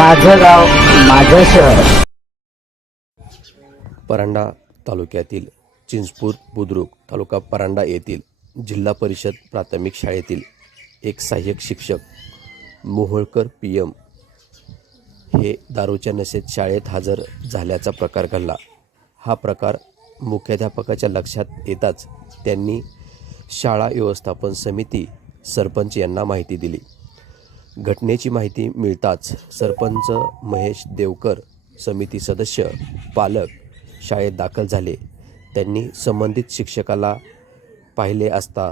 माझं गाव माझं शहर. परांडा तालुक्यातील चिंचपूर बुद्रुक तालुका परांडा येथील जिल्हा परिषद प्राथमिक शाळेतील एक सहाय्यक शिक्षक मोहोळकर पी एम हे दारूच्या नशेत शाळेत हजर झाल्याचा प्रकार घडला. हा प्रकार मुख्याध्यापकाच्या लक्षात येताच त्यांनी शाळा व्यवस्थापन समिती सरपंच यांना माहिती दिली. घटनेची माहिती मिळताच सरपंच महेश देवकर समिती सदस्य पालक शाळेत दाखल झाले. त्यांनी संबंधित शिक्षकाला पाहिले असता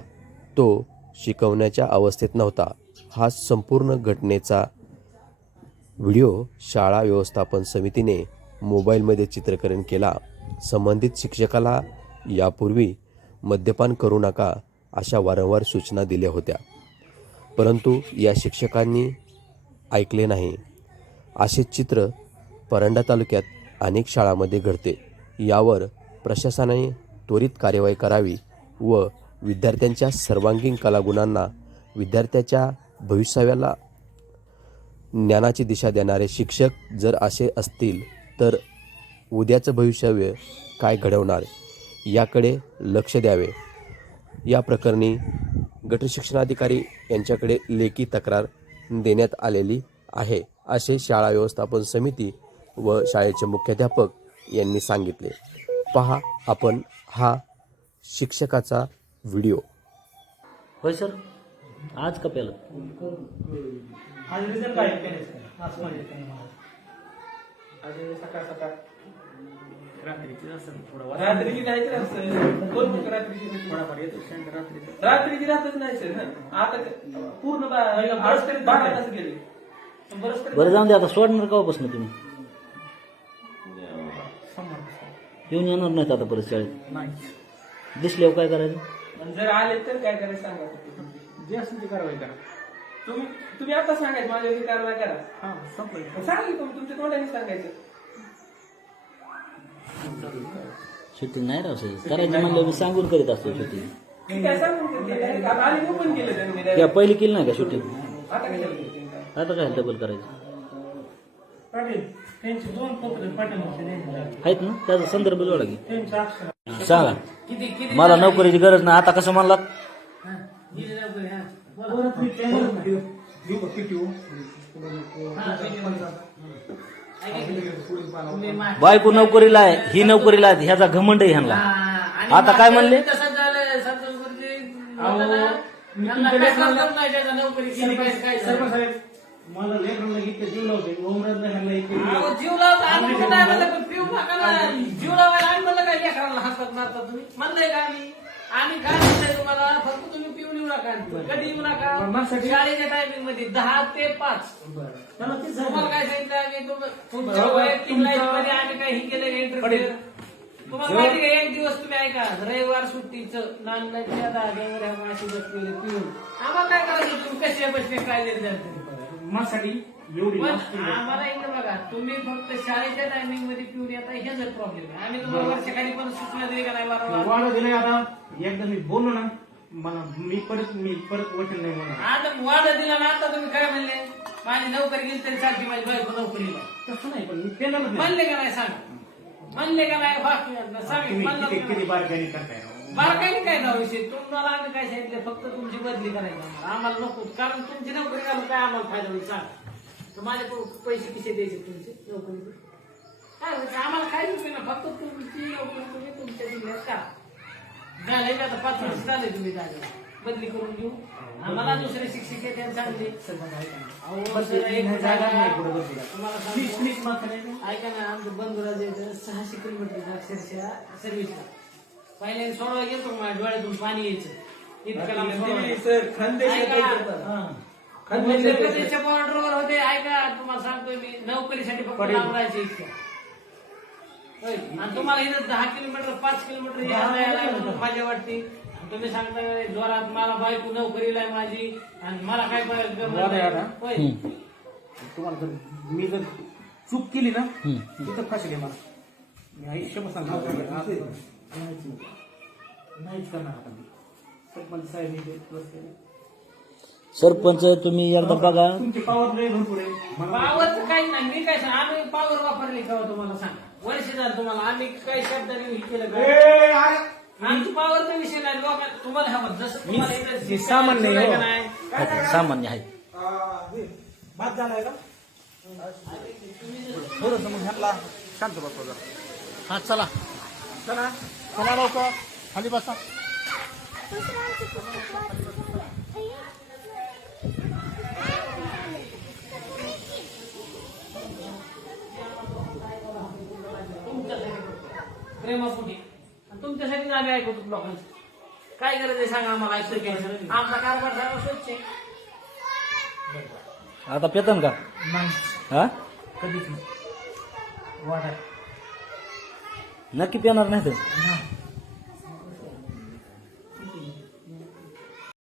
तो शिकवण्याच्या अवस्थेत नव्हता. हा संपूर्ण घटनेचा व्हिडिओ शाळा व्यवस्थापन समितीने मोबाईलमध्ये चित्रीकरण केला. संबंधित शिक्षकाला यापूर्वी मद्यपान करू नका अशा वारंवार सूचना दिल्या होत्या. परंतु या शिक्षकांनी ऐकले नाही. असे चित्र परंडा तालुक्यात अनेक शाळांमध्ये घडते. यावर प्रशासनाने त्वरित कार्यवाही करावी व विद्यार्थ्यांच्या सर्वांगीण कलागुणांना विद्यार्थ्याच्या भविष्याला ज्ञानाची दिशा देणारे शिक्षक जर असे असतील तर उद्याचं भविष्यव्य काय घडवणार? याकडे लक्ष द्यावे. या प्रकरणी गटशिक्षणाधिकारी यांच्याकडे लेखी तक्रार देण्यात आलेली आहे असे शाळा व्यवस्थापन समिती व शाळेचे मुख्याध्यापक यांनी सांगितले. पहा आपण हा शिक्षकाचा व्हिडिओ. होय सर? आज का पेलं आज रिझल्ट काय केलं आज माझे आज सकाळ सकाळ रात्रीची असेल थोडा रात्रीची जायचं असं. कोण म्हणतं रात्रीची थोडाफार येतो रात्रीची राहतच नाही सर ना? आता क- पूर्ण बा- बारा तास गेले. करीत बरं जाऊन दे आता सोडणार कवापासून तुम्ही? समोर येऊन येणार नाहीत आता परत शाळेत. नाही. दिसल्यावर काय करायचं? आणि जर आले तर काय करायचं सांगा जे असेल ते कारवाई करा. तुम्ही तुम्ही आता सांगायचं माझ्या कारवाई करा. हा संपलं. सांगितलं तुम्ही तुमच्या तोंडाने सांगायचं. शूटिंग नाही राव सर करायचं म्हणलं मी सांगून करीत असतो शूटिंग त्या पहिली केली नाही का शूटिंग आता काय डबल करायचं पाटील त्यांचे दोन पत्र पाटील आहेत ना त्याचा संदर्भ जोडा की त्यांचं अक्षर सांगा मला नोकरीची गरज नाही आता कसं म्हणलात बायको नोकरीला आहे ही नोकरीला आहे ह्याचा घमंड आहे ह्यांना. आता काय म्हणले? मला लेकरांना इतके जीव लावते ओमराज ह्यांना इतके जीव लावते. जीव आम्ही लावायला म्हणलं काय लेकरांना हातात मारता तुम्ही? म्हणलंय का आम्ही? आम्ही काय म्हणलंय तुम्हाला? फक्त तुम्ही नका कधी येऊ नका? शाळेच्या टायमिंगमध्ये दहा ते पाच. तेच तुम्हाला. काय सांगितलं आम्ही तुम- तुमच्या बरोबर. वैयक्तिक तुमचं- लाईफमध्ये आम्ही काही हे केलं इंटरफेअर. तुम्हाला माहिती का एक दिवस तुम्ही ऐका रविवार सुट्टीचं नांदच्या दाद्यावर ह्या माशी बसलेले पिऊन. आम्हाला काय करायचं? तुम्ही कसे बसले काय निर्धार माझ्यासाठी एवढी पण मस्ती आहे. आम्हाला इकडे बघा तुम्ही फक्त शाळेच्या टायमिंगमध्ये पिऊन येता हेच प्रॉब्लेम आहे. आम्ही तुम्हाला वर्षाखाली पण सूचना दिली का नाही वारंवार? वाढ दिलंय आता. एकदा मी बोललो ना मला मी परत मी परत वचन नाही म्हणणार आता वाढ दिला ना आता तुम्ही काय म्हणले? माझी नोकरी गेली तरी चालते माझी बायको नोकरीला. तसं नाही पण मी नाही. म्हणले का नाही सांग? म्हणले का नाही? बाकी सांग तुम्ही म्हणलं किती का किती नाही? बारकाईने करताय? राव. काय नाव विषय? तुम्हाला आम्ही काय सांगितलं? फक्त तुमची बदली करायची. आम्हाला. आम्हाला नको. कारण तुमची नोकरी घालून काय आम्हाला फायदा होईल. सांग. तर माझे पैसे किती द्यायचे तुमचे? नोकरीचे? काय होईल? आम्हाला काय उपयोग नाही फक्त तुमची नोकरी तुम्ही तुमच्या जिल्ह्यात करा झाले का आता पाच वर्ष झाले तुम्ही जागा बदली करून घेऊ आम्हाला दुसरे शिक्षक आहे त्यांना चांगले अहो, सर, एक जागा तुम्हाला सांगतो. वीस वीस मात्र नाही. ऐका ना आमचं बंधुराज येतं सहाशे किलोमीटर अक्षरशः सर्व्हिसला पहिले सोडवा गेलो माझ्या डोळ्यातून पाणी यायचं इतकं लांब सोडवायला. हा. येतात. कधीच्या बॉर्डरवर होते ऐका तुम्हाला सांगतोय मी नोकरीसाठी फक्त लांब राहायची इच्छा होय. आणि तुम्हाला इथं दहा किलोमीटर पाच किलोमीटर यायला वाटते तुम्ही सांगता जोरात मला बायको नोकरीला आहे माझी आणि मला काय पाहिजे नाही. तुम्हाला जर मी जर चूक केली ना तिथं फाशी घ्या मला. मी आयुष्यभर सांगतो. नाहीच करणार आता मी सरपंच साहेब. सरपंच तुम्ही एकदा बघा. तुमची पावर लय भरपूर पावरचं काही नाही. मी काय सांग आम्ही पावर वापरली का हो तुम्हाला सांग. वर्ष झालं तुम्हाला. आम्ही काही शब्दाने केलं विषय नाही लोक तुम्हाला जसं तुम्हाला इकडे हे सामान्य आहे, हो. का नाही? सामान्य आहे. आ, हे, भात झालाय का? थोडस मग ह्यांना शांत बसवा जरा. हा चला. चला. चला लवकर. खाली बसा. प्रेमापोटी. तुमच्यासाठी आम्ही ऐकतो लोकांचं काय गरज आहे सांगा आम्हाला ऐकतो की आमचा कारभार सगळा स्वच्छ आहे. आता पेतन का? नाही. हा? कधीच नाही. वाटा नक्की पेणार नाही तर नाही.